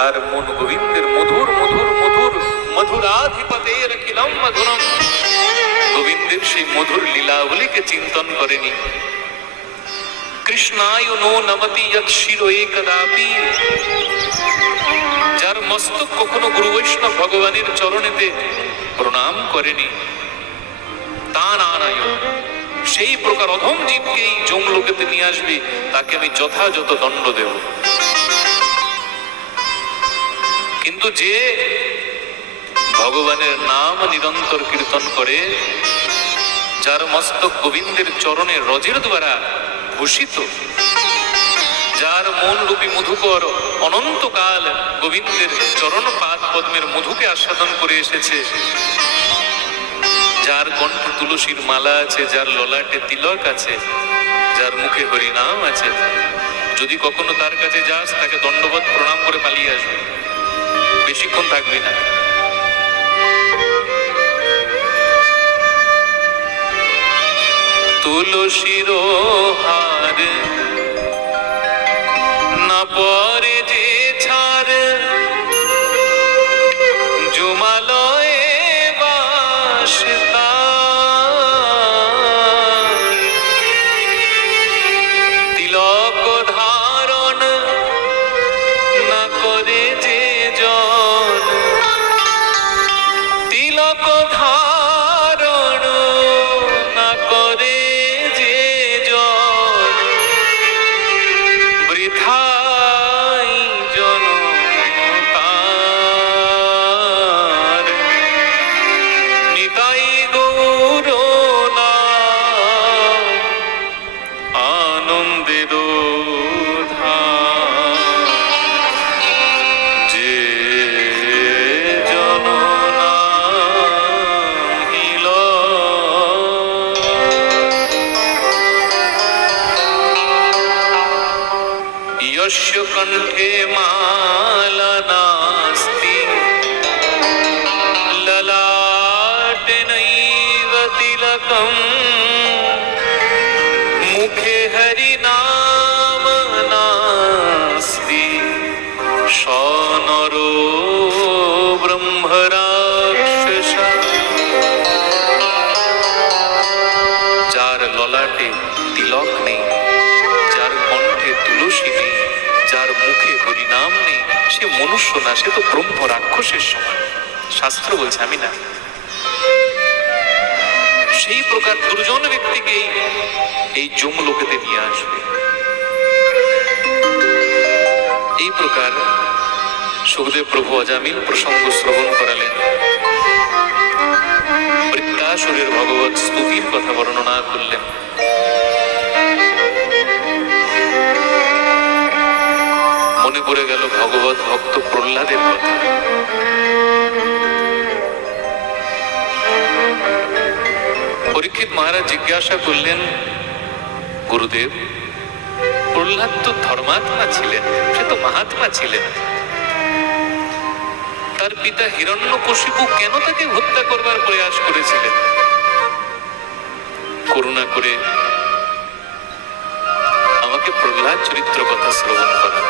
যার মন গোবিন্দের মধুর মধুর মধুর মধুরাধিপতের কিলম মধুরম, গোবিন্দের সেই মধুর লীলাবলীকে চিন্তন করেনি। কৃষ্ণায় নো নমতি যৎ শিরোয়ে কদাপি, যার মস্তক কখনো গুরু বৈষ্ণব ভগবানের চরণেতে প্রণাম করেনি, তার আনায় সেই প্রকার অধম জীবকে এই যমলোকেতে নিয়ে আসবে, তাকে আমি যথাযথ দণ্ড দেব। কিন্তু যে ভগবানের নাম নিরন্তর কীর্তন করে, যার মস্তক গোবিন্দের চরণে রজের দ্বারা ভূষিত, যার মন রূপী মধুকর অনন্তকাল গোবিন্দের চরণ পাদ পদ্মের মধুকে আস্বাদন করে এসেছে, যার কণ্ঠে তুলসীর মালা আছে, যার ললাটে তিলক আছে, যার মুখে হরিনাম আছে, যদি কখনো তার কাছে যাস তাকে দণ্ডবত প্রণাম করে পালিয়ে আসবে, বেশিক্ষণ থাকবি না। তুলসীর হার না পরে যে ছাড়, জুমালয়ে বাস তিলক ধারণ না করে যে জন, তিলক ধারণ না করে যে জন, বৃথাই জন তার। নিতাই গৌর নাম আনন্দের ধাম, যে জন নাহিল यस्य कंठे माला नास्ति, ललाटे नैव तिलकम्, मुखे हरि नाम नास्ति, स नरो ब्रह्म राक्षस। যার ললাটে তিলক নেই, যার কণ্ঠে তুলসী নেই, যার মুখে হরিনাম নেই, সে মনুষ্য না, সে তো ব্রহ্ম রাক্ষসের সমান। শাস্ত্র বলছে, আমি না। সেই প্রকার দুর্জন ব্যক্তিকে এই যমলোকেতে নিয়ে আসবে। এই প্রকার সুখদেব প্রভু অজামিল প্রসঙ্গ শ্রবণ করালেন। বৃত্তাসুরের ভগবৎ স্তুতির কথা বর্ণনা করলেন। মনে পড়ে গেল ভগবত ভক্ত প্রহ্লাদের কথা। পরীক্ষিত মহারাজ জিজ্ঞাসা করলেন, গুরুদেব, প্রহ্লাদ তো ধর্মাত্মা ছিলেন, সে তো মহাত্মা ছিলেন, তার পিতা হিরণ্যকশিপু কেন তাকে হত্যা করবার প্রয়াস করেছিলেন? করুণা করে আমাকে প্রহ্লাদ চরিত্র কথা শ্রবণ করা।